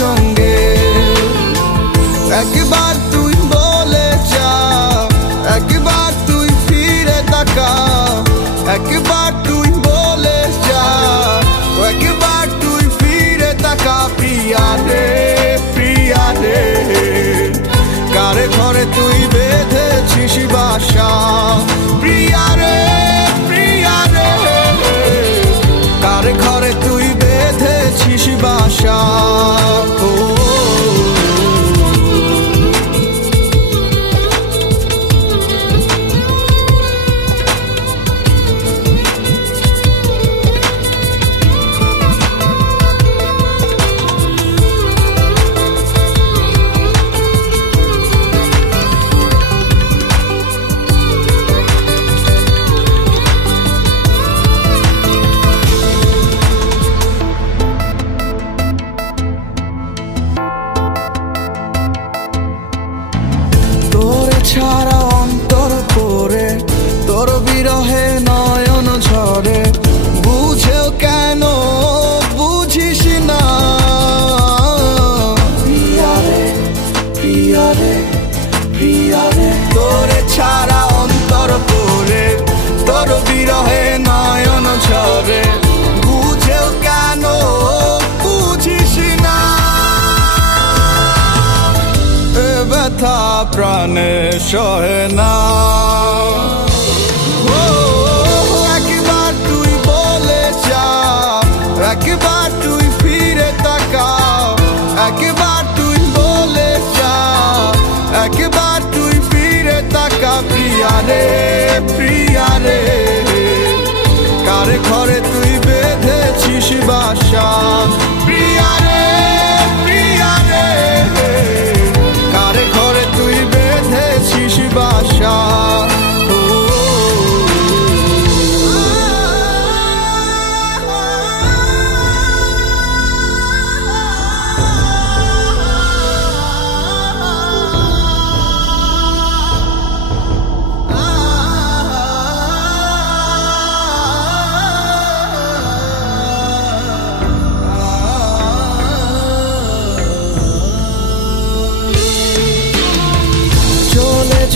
সঙ্গে। একবার তুই বলে যা, একবার তুই ফিরে তাকা, একবার তুই বলে যা, একবার তুই ফিরে তাকা। প্রিয়া রে প্রিয়া রে, কার ঘরে তুই বেঁধেছিস বাসা? প্রিয়া রে প্রিয়া রে, কার ঘরে তুই বেঁধেছিস বাসা? ছাড়া অন্তর পড়ে, তোর বিরহে নয়ন ঝরে, বুঝেও কেন বুঝিস না? প্রিয়া রে প্রিয়া রে প্রিয়া রে, তোর ছাড়া অন্তর পড়ে, তোর বিরহে নয়ন ঝরে, বুঝেও কেন বুঝিস না? ব্যথা প্রাণে সহে না। একবার তুই বলে যা, একবার তুই ফিরে তাকা, একবার তুই বলে যা, একবার তুই ফিরে তাকা। প্রিয়া রে প্রিয়া রে, কার ঘরে তুই বেঁধেছিস বাসা? প্রিয়া রে প্রিয়া রে, কার ঘরে তুই বেঁধেছিস বাসা?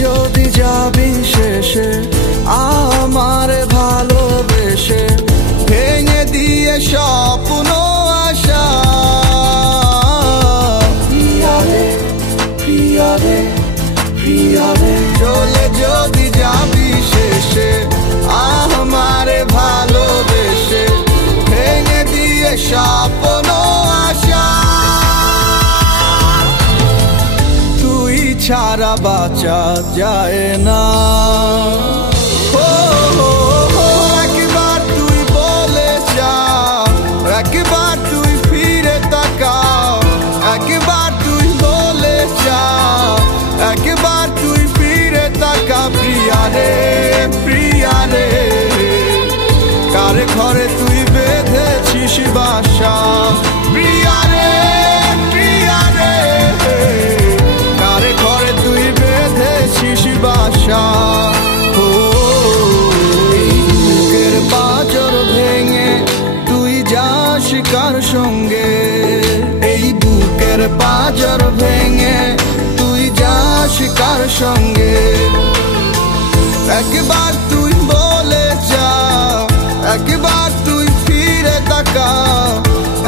যদি যাবি শেষে আমার ভালোবেসে, ভেঙে দিয়ে স্বপ্ন আশা। প্রিয়া রে প্রিয়া রে প্রিয়া রে, চলে যদি যাবি শেষে আমার ভালোবেসে, ভেঙে দিয়ে স্বপ্ন আশা। ছাড়া বাঁচা যায় না। একবার তুই বলে যা, একবার তুই ফিরে তাকা, একবার তুই বলে যা, একবার তুই ফিরে তাকা। প্রিয়া রে প্রিয়া রে, কার ঘরে তুই বেঁধেছিস বাসা? প্রিয়া রে প্রিয়া রে, কার ঘরে তুই বেঁধেছিস বাসা? বুকের পাঁজর ভেঙে তুই যাস কার সঙ্গে? এই বুকের পাঁজর ভেঙে তুই যাস কার সঙ্গে? একবার তুই বলে যা, একবার তুই ফিরে তাকা,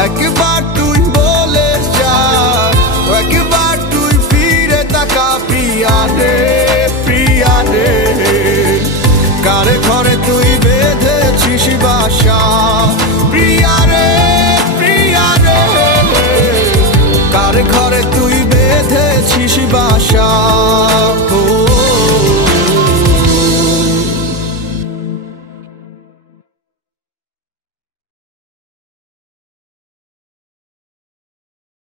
একবার তুই বলে যা, একবার তুই ফিরে তাকা। প্রিয়া রে প্রিয়া রে, কার ঘরে তুই বেঁধেছিস বাসা? প্রিয়া রে প্রিয়া রে, কার ঘরে তুই বেঁধেছিস বাসা?